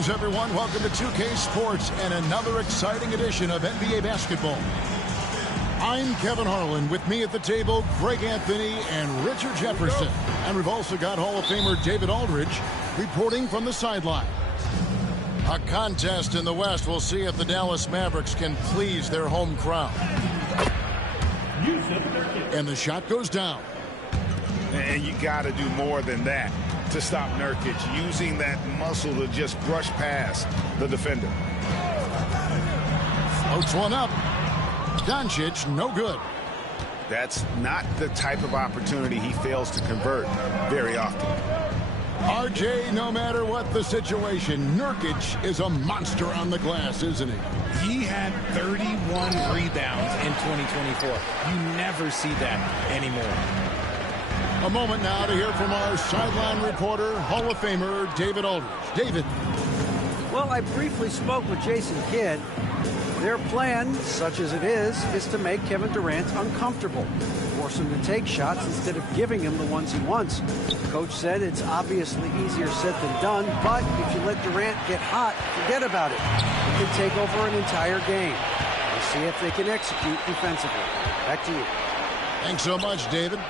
Greetings, everyone. Welcome to 2K Sports and another exciting edition of NBA basketball. I'm Kevin Harlan. With me at the table, Greg Anthony and Richard Jefferson. And we've also got Hall of Famer David Aldridge reporting from the sideline. A contest in the West. We'll see if the Dallas Mavericks can please their home crowd. And the shot goes down. And you got to do more than that to stop Nurkic, using that muscle to just brush past the defender. Floats one up. Doncic, no good. That's not the type of opportunity he fails to convert very often. RJ, no matter what the situation, Nurkic is a monster on the glass, isn't he? He had 31 rebounds in 2024. You never see that anymore. A moment now to hear from our sideline reporter, Hall of Famer David Aldridge. David. Well, I briefly spoke with Jason Kidd. Their plan, such as it is to make Kevin Durant uncomfortable, force him to take shots instead of giving him the ones he wants. Coach said it's obviously easier said than done, but if you let Durant get hot, forget about it. He can take over an entire game. We'll see if they can execute defensively. Back to you. Thanks so much, David.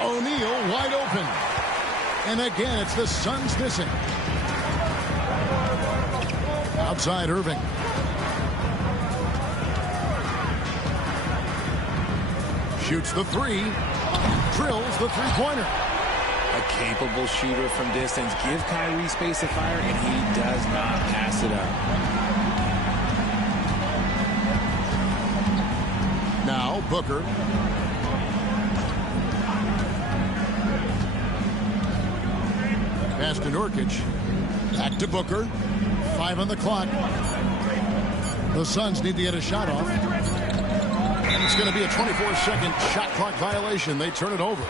O'Neal wide open. And again, it's the Suns missing. Outside Irving. Shoots the three. Drills the three-pointer. A capable shooter from distance. Give Kyrie space to fire, and he does not pass it up. Now Booker. Pass to Nurkic. Back to Booker. 5 on the clock. The Suns need to get a shot off. And it's going to be a 24-second shot clock violation. They turn it over.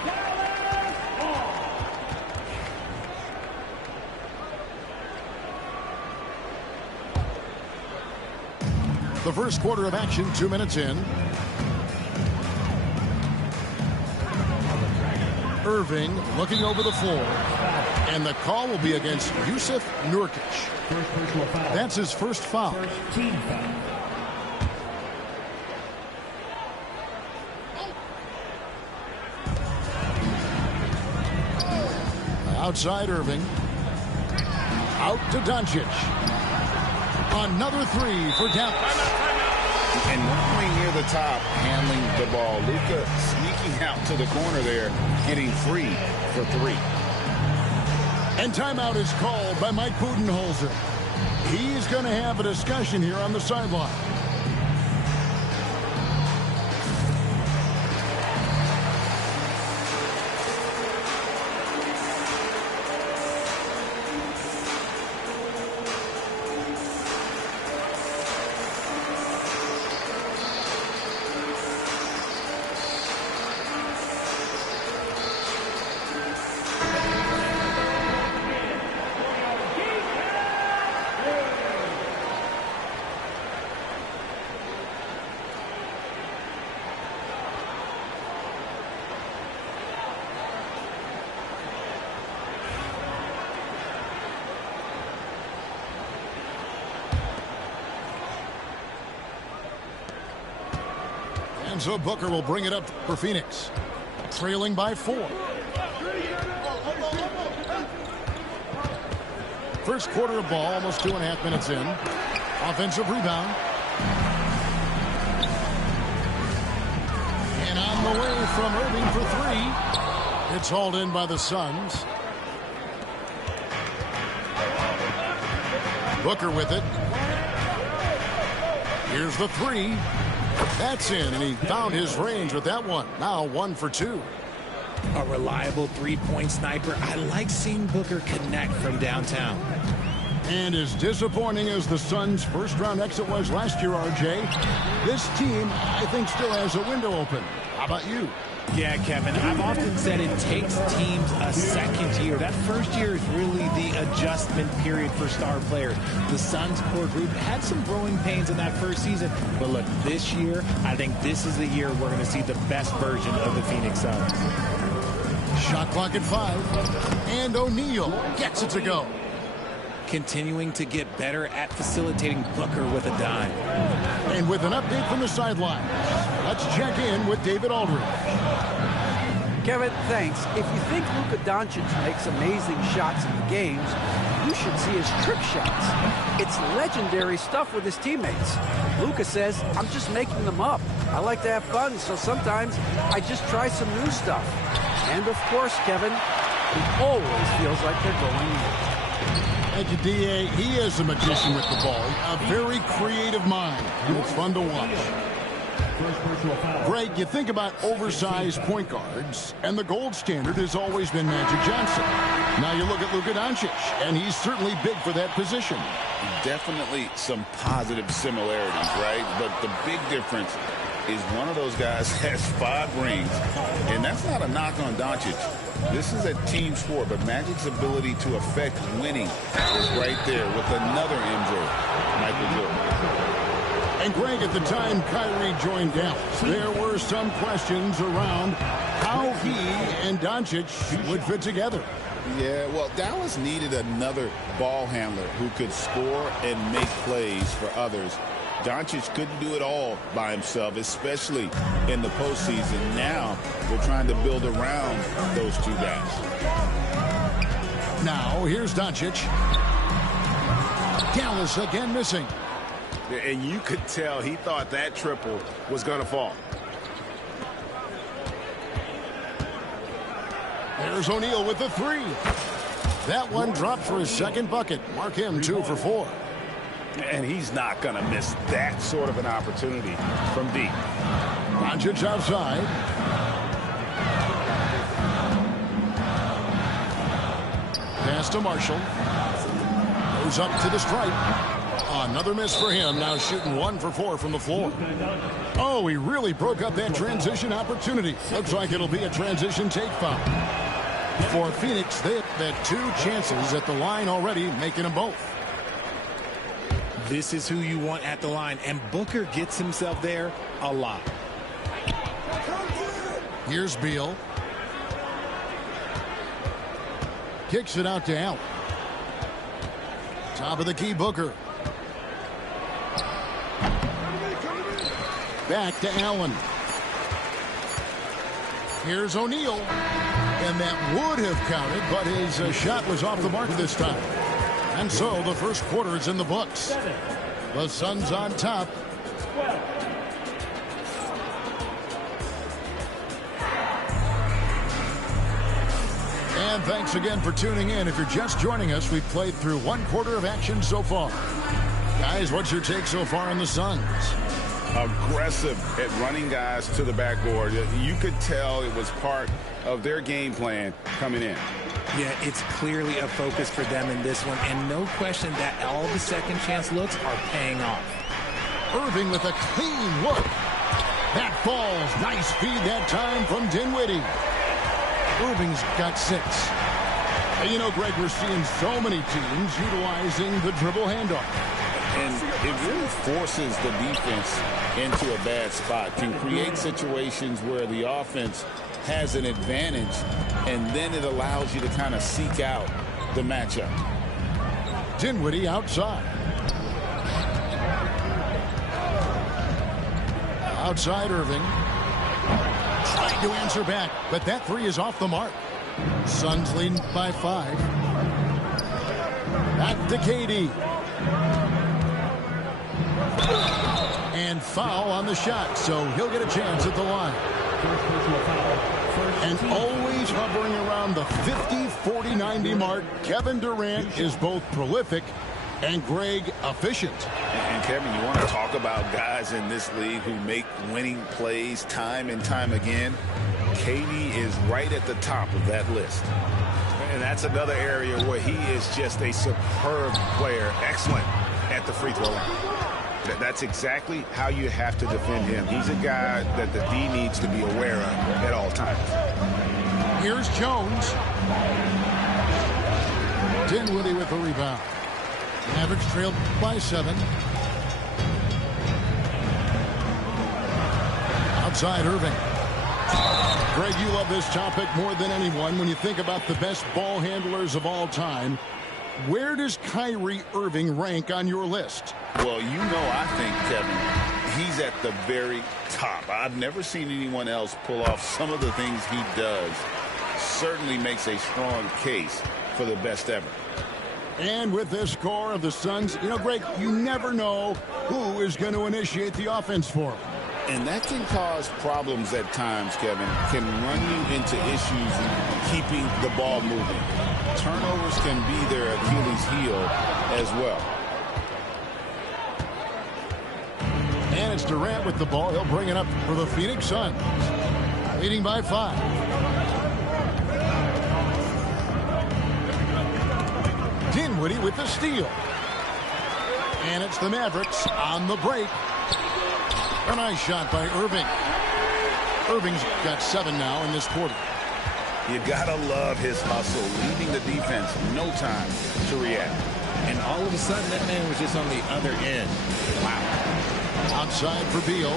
The first quarter of action, 2 minutes in. Irving looking over the floor. And the call will be against Jusuf Nurkic. That's his first foul. Outside Irving. Out to Doncic. Another three for Dallas. And not only near the top, handling the ball. Luka sneaking out to the corner there, getting free for three. And timeout is called by Mike Budenholzer. He's going to have a discussion here on the sideline. And so Booker will bring it up for Phoenix. Trailing by 4. First quarter of ball, almost 2.5 minutes in. Offensive rebound. And on the way from Irving for 3. It's hauled in by the Suns. Booker with it. Here's the 3. That's in, and he found his range with that one. Now 1 for 2. A reliable three-point sniper. I like seeing Booker connect from downtown. And as disappointing as the Suns' first-round exit was last year, RJ, this team, I think, still has a window open. How about you? Yeah, Kevin, I've often said it takes teams a second year. That first year is really the adjustment period for star players. The Suns core group had some growing pains in that first season. But look, this year, I think this is the year we're going to see the best version of the Phoenix Suns. Shot clock at 5. And O'Neal gets it to go. continuing to get better at facilitating Booker with a dime. And with an update from the sideline, let's check in with David Aldridge. Kevin, thanks. If you think Luka Doncic makes amazing shots in the games, you should see his trick shots. It's legendary stuff with his teammates. Luka says, I'm just making them up. I like to have fun, so sometimes I just try some new stuff. And of course, Kevin, he always feels like they're going in. Thank you, D.A. He is a magician with the ball, a very creative mind, and it's fun to watch. Greg, you think about oversized point guards, and the gold standard has always been Magic Johnson. Now you look at Luka Doncic, and he's certainly big for that position. Definitely some positive similarities, right? But the big difference is one of those guys has 5 rings, and that's not a knock on Doncic. This is a team sport, but Magic's ability to affect winning is right there with another MJ, Michael Jordan. And Greg, at the time Kyrie joined Dallas, there were some questions around how he and Doncic would fit together. Yeah, well, Dallas needed another ball handler who could score and make plays for others. Doncic couldn't do it all by himself, especially in the postseason. Now they're trying to build around those two guys. Now here's Doncic. Dallas again missing. And you could tell he thought that triple was going to fall. There's O'Neal with the 3. That one dropped for his second bucket. Mark him 2 for 4. And he's not going to miss that sort of an opportunity from deep. Doncic outside. Pass to Marshall. Goes up to the stripe. Another miss for him. Now shooting 1 for 4 from the floor. Oh, he really broke up that transition opportunity. Looks like it'll be a transition take foul. For Phoenix, they've had 2 chances at the line already, making them both. This is who you want at the line, and Booker gets himself there a lot. Here's Beal. Kicks it out to Allen. Top of the key, Booker. Back to Allen. Here's O'Neal. And that would have counted, but his shot was off the mark this time. And so the first quarter is in the books. The Suns on top. And thanks again for tuning in. If you're just joining us, we've played through 1 quarter of action so far. Guys, what's your take so far on the Suns? Aggressive at running guys to the backboard. You could tell it was part of their game plan coming in. Yeah, it's clearly a focus for them in this one, and no question that all the second chance looks are paying off. Irving with a clean look. That falls. Nice feed that time from Dinwiddie. Irving's got 6. And you know, Greg, we're seeing so many teams utilizing the dribble handoff. And it really forces the defense into a bad spot. Can create situations where the offense has an advantage, and then it allows you to kind of seek out the matchup. Dinwiddie outside. Outside Irving. Trying to answer back, but that 3 is off the mark. Suns leading by 5. Back to KD. And foul on the shot, so he'll get a chance at the line. And always hovering around the 50, 40, 90 mark, Kevin Durant is both prolific and, Greg, efficient. And Kevin, you want to talk about guys in this league who make winning plays time and time again? KD is right at the top of that list. And that's another area where he is just a superb player, excellent at the free throw line. That's exactly how you have to defend him. He's a guy that the D needs to be aware of at all times. Here's Jones. Dinwiddie with the rebound. Mavericks trailed by 7. Outside Irving. Greg, you love this topic more than anyone when you think about the best ball handlers of all time. Where does Kyrie Irving rank on your list? Well, you know, I think, Kevin, he's at the very top. I've never seen anyone else pull off some of the things he does. Certainly makes a strong case for the best ever. And with this score of the Suns, you know, Greg, you never know who is going to initiate the offense for them. And that can cause problems at times, Kevin. Can run you into issues keeping the ball moving. Turnovers can be their Achilles heel as well. And it's Durant with the ball. He'll bring it up for the Phoenix Suns, leading by 5. Dinwiddie with the steal. And it's the Mavericks on the break. A nice shot by Irving. Irving's got 7 now in this quarter. You gotta love his hustle, leaving the defense no time to react. And all of a sudden, that man was just on the other end. Wow. Outside for Beal.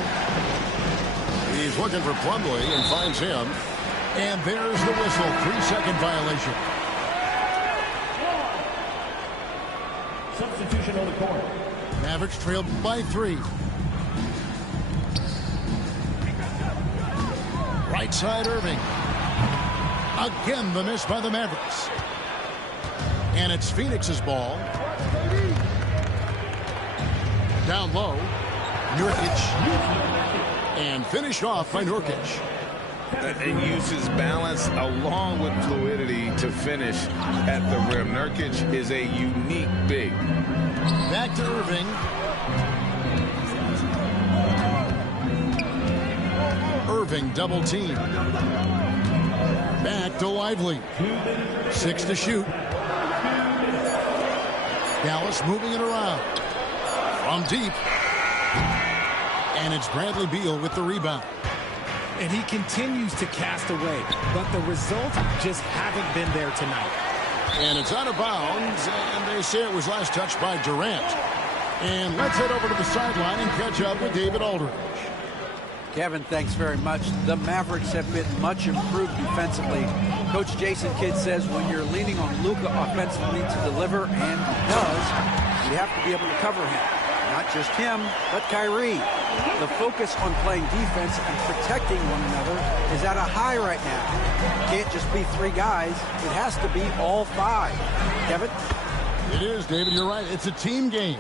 He's looking for Plumlee and finds him. And there's the whistle. 3-second violation. Substitution on the court. Mavericks trailed by 3. Right side Irving. Again the miss by the Mavericks. And it's Phoenix's ball. Down low. Nurkic. And finished off by Nurkic. And uses balance along with fluidity to finish at the rim. Nurkic is a unique big. Back to Irving. Irving double team. Back to Lively. 6 to shoot. Dallas moving it around. From deep. And it's Bradley Beal with the rebound. And he continues to cast away, but the results just haven't been there tonight. And it's out of bounds, and they say it was last touched by Durant. And let's head over to the sideline and catch up with David Aldridge. Kevin, thanks very much. The Mavericks have been much improved defensively. Coach Jason Kidd says when you're leaning on Luka offensively to deliver, and he does, you have to be able to cover him. Not just him, but Kyrie. The focus on playing defense and protecting one another is at a high right now. It can't just be 3 guys. It has to be all 5. Kevin? It is, David. You're right. It's a team game.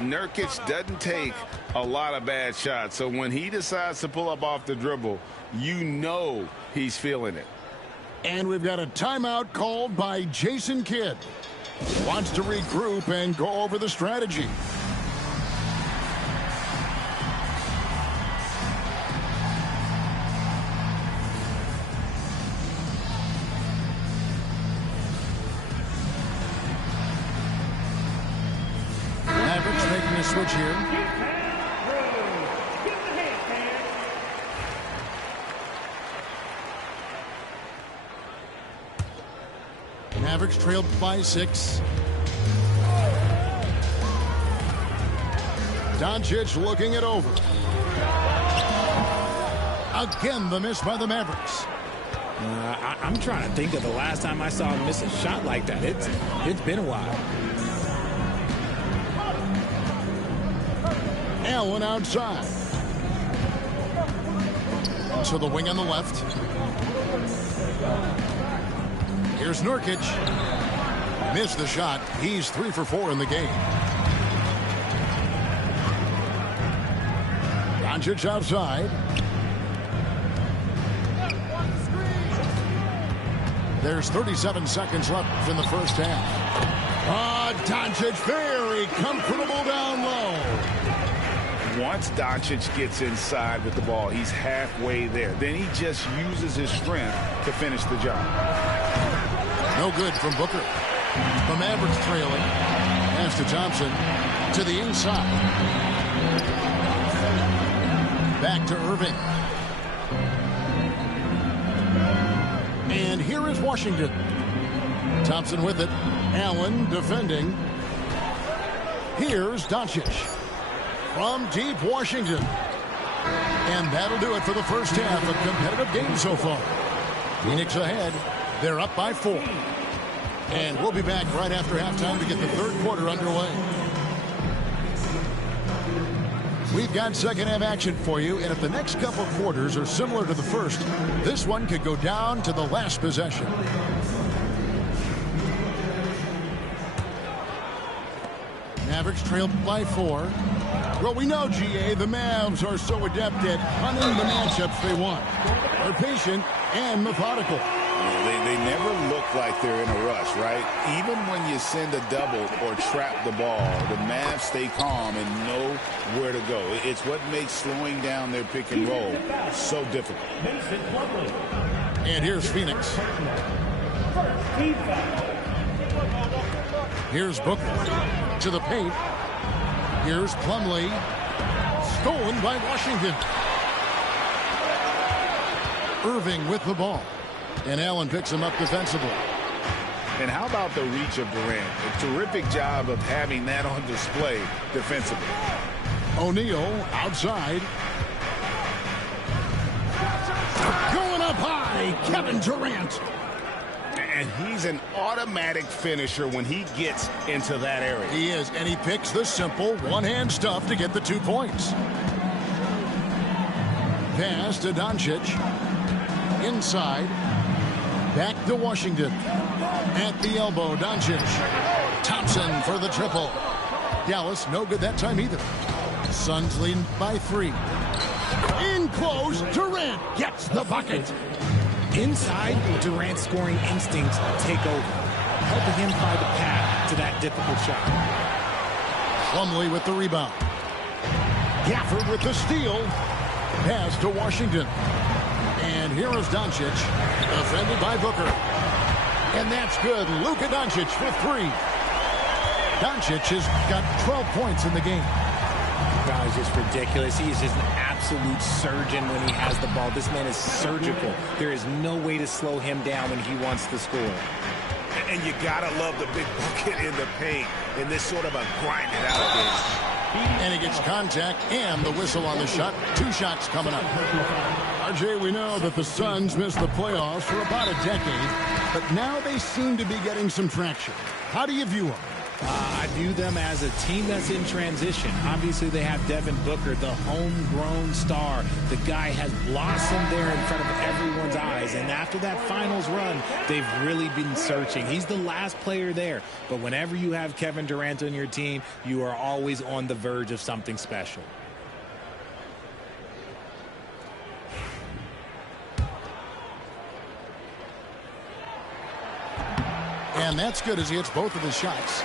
Nurkic doesn't take a lot of bad shots, so when he decides to pull up off the dribble, you know he's feeling it. And we've got a timeout called by Jason Kidd. Wants to regroup and go over the strategy. Mavericks making a switch here. Mavericks trailed by 6. Doncic looking it over. Again, the miss by the Mavericks. I'm trying to think of the last time I saw him miss a shot like that. It's been a while. Allen outside. To the wing on the left. Here's Nurkic. Missed the shot. He's 3 for 4 in the game. Doncic outside. There's 37 seconds left in the first half. Doncic very comfortable down low. Once Doncic gets inside with the ball, he's halfway there. Then he just uses his strength to finish the job. No good from Booker. The Mavericks trailing. Pass to Thompson. To the inside. Back to Irving. And here is Washington. Thompson with it. Allen defending. Here's Doncic. From deep Washington. And that'll do it for the first half. A competitive game so far. Phoenix ahead. They're up by 4. And we'll be back right after halftime to get the third quarter underway. We've got second half action for you, and if the next couple quarters are similar to the first, this one could go down to the last possession. Mavericks trail by 4. Well, we know, GA, the Mavs are so adept at hunting the matchups they want. They're patient and methodical. They never look like they're in a rush, right? Even when you send a double or trap the ball, the Mavs stay calm and know where to go. It's what makes slowing down their pick and roll so difficult. And here's Phoenix. Here's Booker to the paint. Here's Plumlee. Stolen by Washington. Irving with the ball. And Allen picks him up defensively. And how about the reach of Durant? A terrific job of having that on display defensively. O'Neal outside. Going up high, Kevin Durant. And he's an automatic finisher when he gets into that area. He is, and he picks the simple one-hand stuff to get the 2 points. Pass to Doncic. Inside. Back to Washington. At the elbow, Doncic. Thompson for the triple. Dallas, no good that time either. Suns lead by 3. In close, Durant gets the bucket. Inside, Durant's scoring instincts take over, helping him find the path to that difficult shot. Plumlee with the rebound. Gafford with the steal. Pass to Washington. And here is Doncic, defended by Booker. And that's good. Luka Doncic for 3. Doncic has got 12 points in the game. Wow, it's just ridiculous. He is just an absolute surgeon when he has the ball. This man is surgical. There is no way to slow him down when he wants to score. And you gotta love the big bucket in the paint in this sort of a grinded out game. And he gets contact and the whistle on the shot. 2 shots coming up. RJ, we know that the Suns missed the playoffs for about a decade, but now they seem to be getting some traction. How do you view them? I view them as a team that's in transition. Obviously, they have Devin Booker, the homegrown star. The guy has blossomed there in front of everyone's eyes. And after that finals run, they've really been searching. He's the last player there. But whenever you have Kevin Durant on your team, you are always on the verge of something special. And that's good as he hits both of his shots.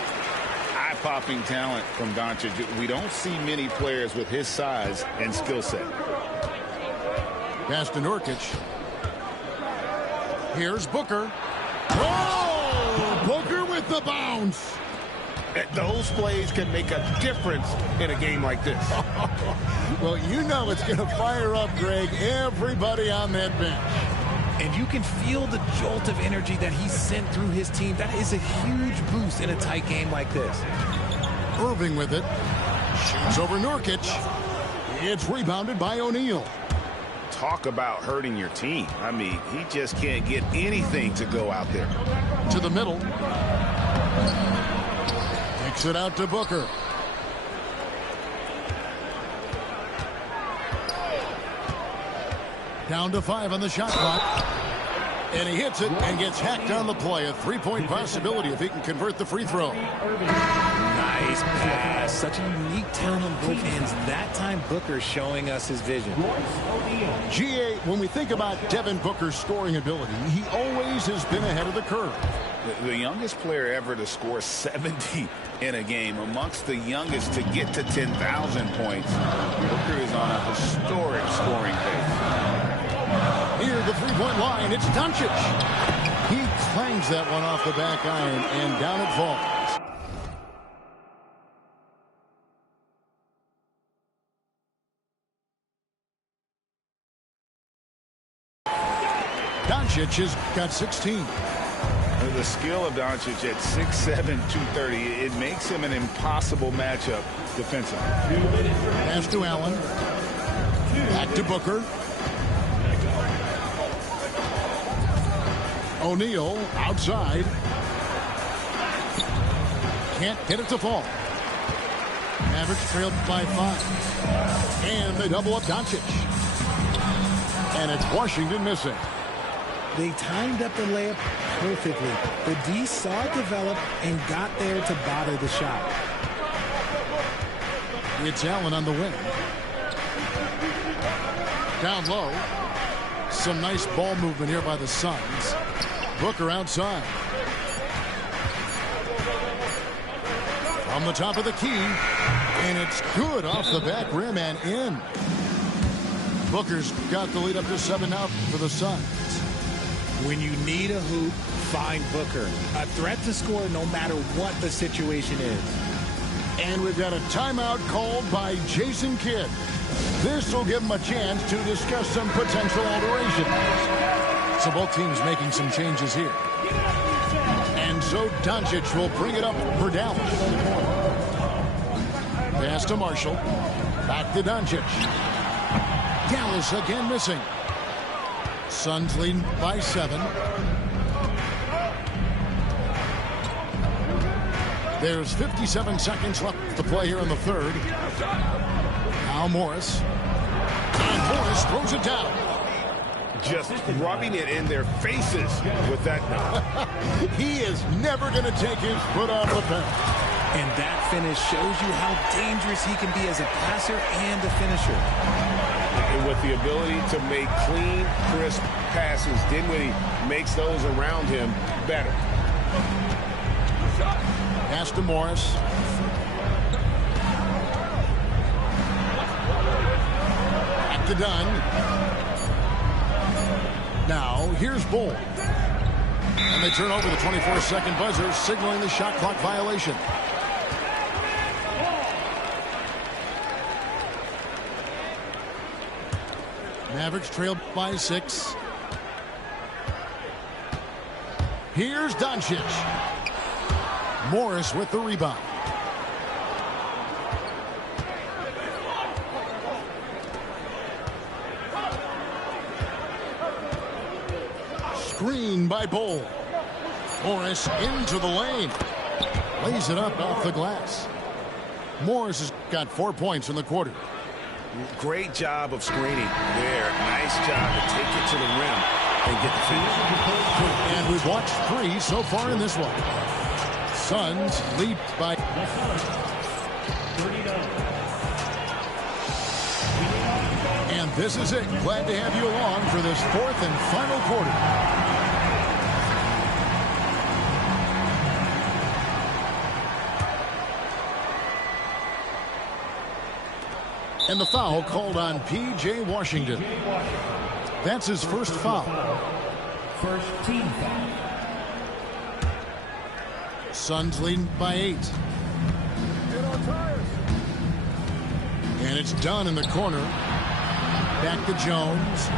Eye-popping talent from Doncic. We don't see many players with his size and skill set. Pass to Nurkic. Here's Booker. Oh! Booker with the bounce. Those plays can make a difference in a game like this. Well, you know it's going to fire up, Greg, everybody on that bench. And you can feel the jolt of energy that he sent through his team. That is a huge boost in a tight game like this. Irving with it. Shoots over Nurkic. It's rebounded by O'Neal. Talk about hurting your team. I mean, he just can't get anything to go out there. To the middle. Takes it out to Booker. Down to 5 on the shot clock. And he hits it and gets hacked on the play. A 3-point possibility if he can convert the free throw. Nice pass. Such a unique talent on both ends. That time, Booker showing us his vision. GA, when we think about Devin Booker's scoring ability, he always has been ahead of the curve. The youngest player ever to score 70 in a game, amongst the youngest to get to 10,000 points. Booker is on a historic scoring pace. Near the three-point line, it's Doncic. He clangs that one off the back iron, and down it falls. Doncic has got 16. The skill of Doncic at 6'7", 230, it makes him an impossible matchup defensively. Pass to Allen. Back to Booker. O'Neal outside. can't get it to fall. Mavericks trailed by 5. And they double up Doncic. And it's Washington missing. They timed up the layup perfectly. The D saw it develop and got there to bother the shot. It's Allen on the wing. Down low. Some nice ball movement here by the Suns. Booker outside. From the top of the key. And it's good off the back rim and in. Booker's got the lead up to 7 now for the Suns. When you need a hoop, find Booker. A threat to score no matter what the situation is. And we've got a timeout called by Jason Kidd. This will give him a chance to discuss some potential alterations. So both teams making some changes here. And so Doncic will bring it up for Dallas. Pass to Marshall. Back to Doncic. Dallas again missing. Suns leading by 7. There's 57 seconds left to play here in the third. Now Morris. And Morris throws it down. Just rubbing it in their faces with that now. He is never going to take his foot off the pedal. And that finish shows you how dangerous he can be as a passer and a finisher. And with the ability to make clean, crisp passes, Dinwiddie makes those around him better. Pass to Morris. Back to Dunn. Now, here's Bull. And they turn over the 24-second buzzer, signaling the shot clock violation. Mavericks trailed by 6. Here's Doncic. Morris with the rebound. Screen by Bull. Morris into the lane. Lays it up off the glass. Morris has got 4 points in the quarter. Great job of screening there. Nice job to take it to the rim and get the finish. And we've watched 3 so far in this one. Suns lead by... And this is it. Glad to have you along for this 4th and final quarter. And the foul called on P.J. Washington. That's his first foul. First team foul. Suns leading by 8. And it's done in the corner. Back to Jones.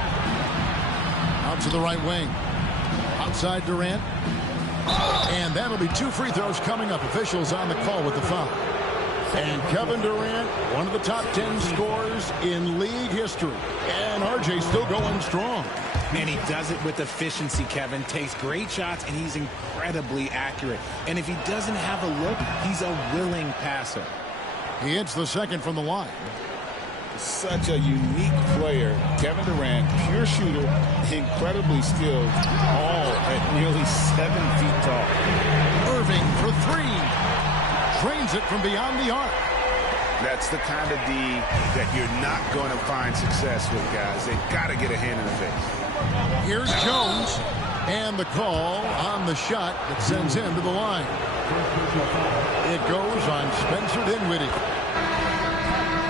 Out to the right wing. Outside Durant. And that'll be 2 free throws coming up. Officials on the call with the foul. And Kevin Durant, one of the top 10 scorers in league history. And RJ still going strong. And he does it with efficiency, Kevin. Takes great shots, and he's incredibly accurate. And if he doesn't have a look, he's a willing passer. He hits the second from the line. Such a unique player. Kevin Durant, pure shooter, incredibly skilled, all at nearly 7 feet tall. Irving for 3. Drains it from beyond the arc. That's the kind of D that you're not going to find success with, guys. They've got to get a hand in the face. Here's Jones. And the call on the shot that sends him to the line. It goes on Spencer Dinwiddie.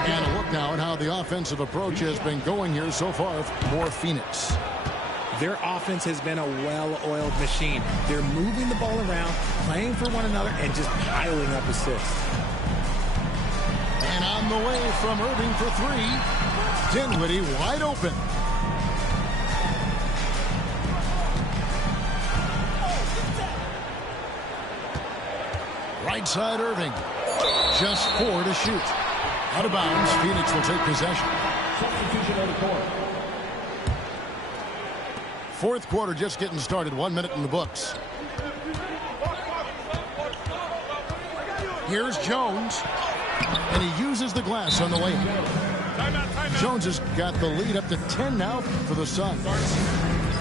And a look now at how the offensive approach has been going here so far for Phoenix. Their offense has been a well-oiled machine. They're moving the ball around, playing for one another, and just piling up assists. And on the way from Irving for 3. Dinwiddie wide open. Right side Irving. Just 4 to shoot. Out of bounds. Phoenix will take possession. Substitution on the court. Fourth quarter just getting started. 1 minute in the books. Here's Jones. And he uses the glass on the layup. Jones has got the lead up to 10 now for the Suns.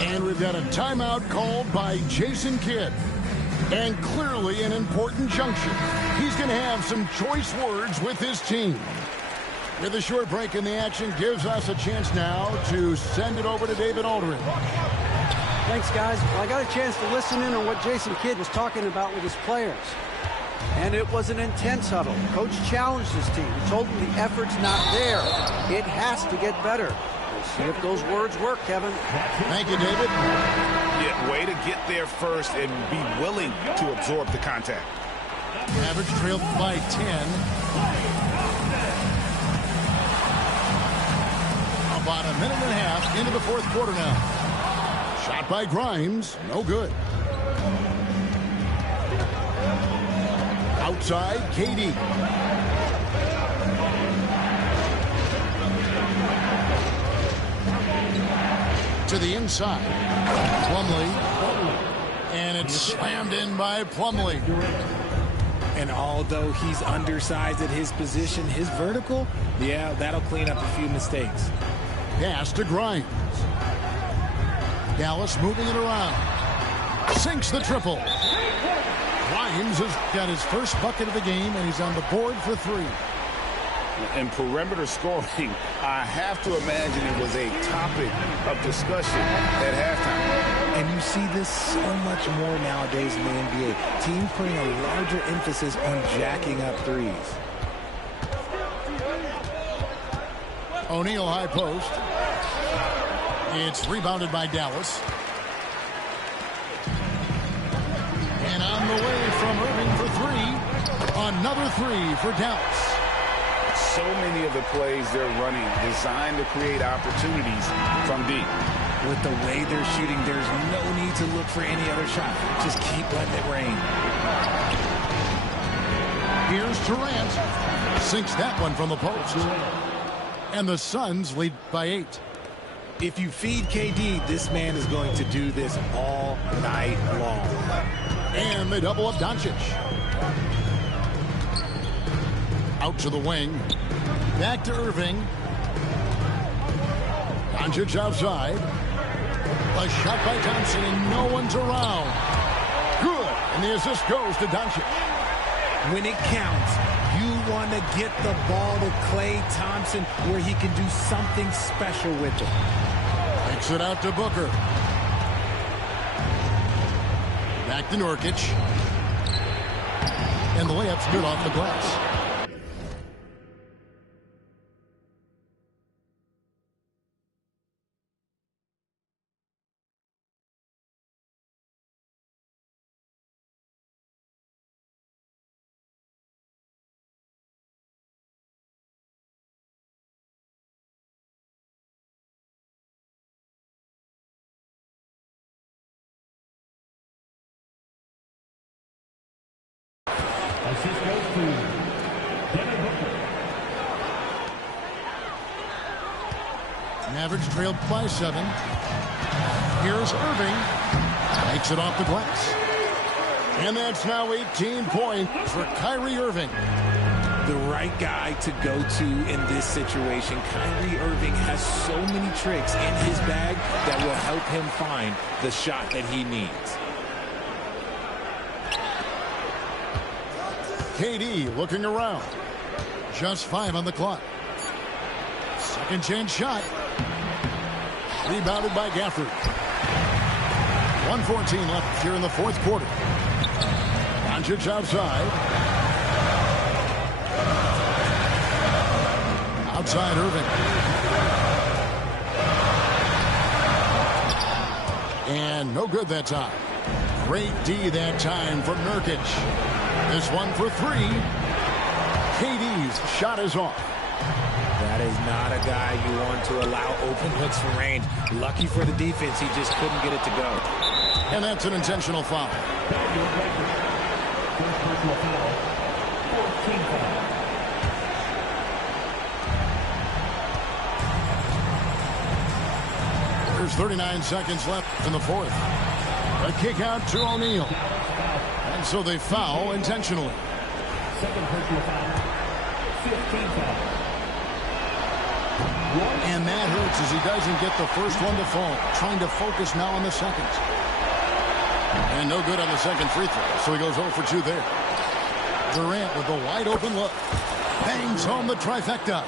And we've got a timeout called by Jason Kidd. And clearly an important junction. He's going to have some choice words with his team. With a short break in the action, gives us a chance now to send it over to David Aldridge. Thanks, guys. Well, I got a chance to listen in on what Jason Kidd was talking about with his players. And it was an intense huddle. Coach challenged his team. He told them the effort's not there. It has to get better. We'll see if those words work, Kevin. Thank you, David. Yeah, way to get there first and be willing to absorb the contact. Mavericks trailed by 10. About a minute and a half into the fourth quarter now. Shot by Grimes, no good. Outside, KD. To the inside. Plumlee. And it's slammed in by Plumlee. And although he's undersized at his position, his vertical, yeah, that'll clean up a few mistakes. Pass to Grimes. Dallas moving it around. Sinks the triple. Grimes has got his first bucket of the game, and he's on the board for 3. And perimeter scoring, I have to imagine it was a topic of discussion at halftime. And you see this so much more nowadays in the NBA. Teams putting a larger emphasis on jacking up threes. O'Neal high post. It's rebounded by Dallas. And on the way from Irving for 3. Another 3 for Dallas. So many of the plays they're running designed to create opportunities from deep. With the way they're shooting, there's no need to look for any other shot. Just keep letting it rain. Here's Durant. Sinks that one from the post. And the Suns lead by 8. If you feed KD, this man is going to do this all night long. And they double up Doncic. Out to the wing. Back to Irving. Doncic outside. A shot by Thompson, and no one's around. Good. And the assist goes to Doncic. When it counts, you want to get the ball to Klay Thompson where he can do something special with it. Takes it out to Booker. Back to Nurkic. And the layup's good off the glass. Assist goes to Devin Booker. Mavericks trailed by 7. Here's Irving. Makes it off the glass. And that's now 18 points for Kyrie Irving. The right guy to go to in this situation. Kyrie Irving has so many tricks in his bag that will help him find the shot that he needs. KD looking around. Just 5 on the clock. Second chance shot. Rebounded by Gafford. 1:14 left here in the fourth quarter. Doncic outside. Outside Irving. And no good that time. Great D that time from Nurkic. This one for 3. KD's shot is off. That is not a guy you want to allow open hooks from range. Lucky for the defense, he just couldn't get it to go. And that's an intentional foul. First personal foul. 14 foul. There's 39 seconds left in the fourth. A kick out to O'Neal. And so they foul intentionally. Second personal foul. 15 foul. And that hurts as he doesn't get the first one to fall. Trying to focus now on the second. And no good on the second free throw, so he goes 0 for 2 there. Durant with a wide open look. Bangs home the trifecta.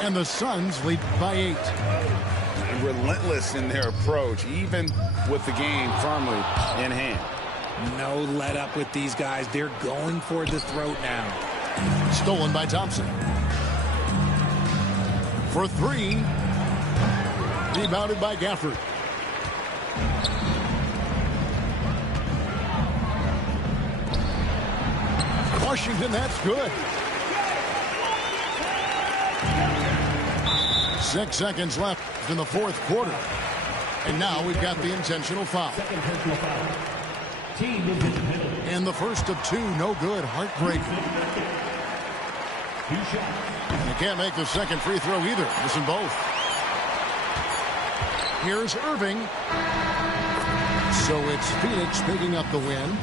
And the Suns lead by 8. Relentless in their approach, even with the game firmly in hand. No let up with these guys. They're going for the throat now. Stolen by Thompson. For 3. Rebounded by Gafford. Washington, that's good. 6 seconds left in the fourth quarter. And now we've got the intentional foul. Second personal foul. Team is in the middle. And the first of 2, no good. Heartbreaking. 2 shots. You can't make the second free throw either. Missing both. Here's Irving. So it's Phoenix picking up the win.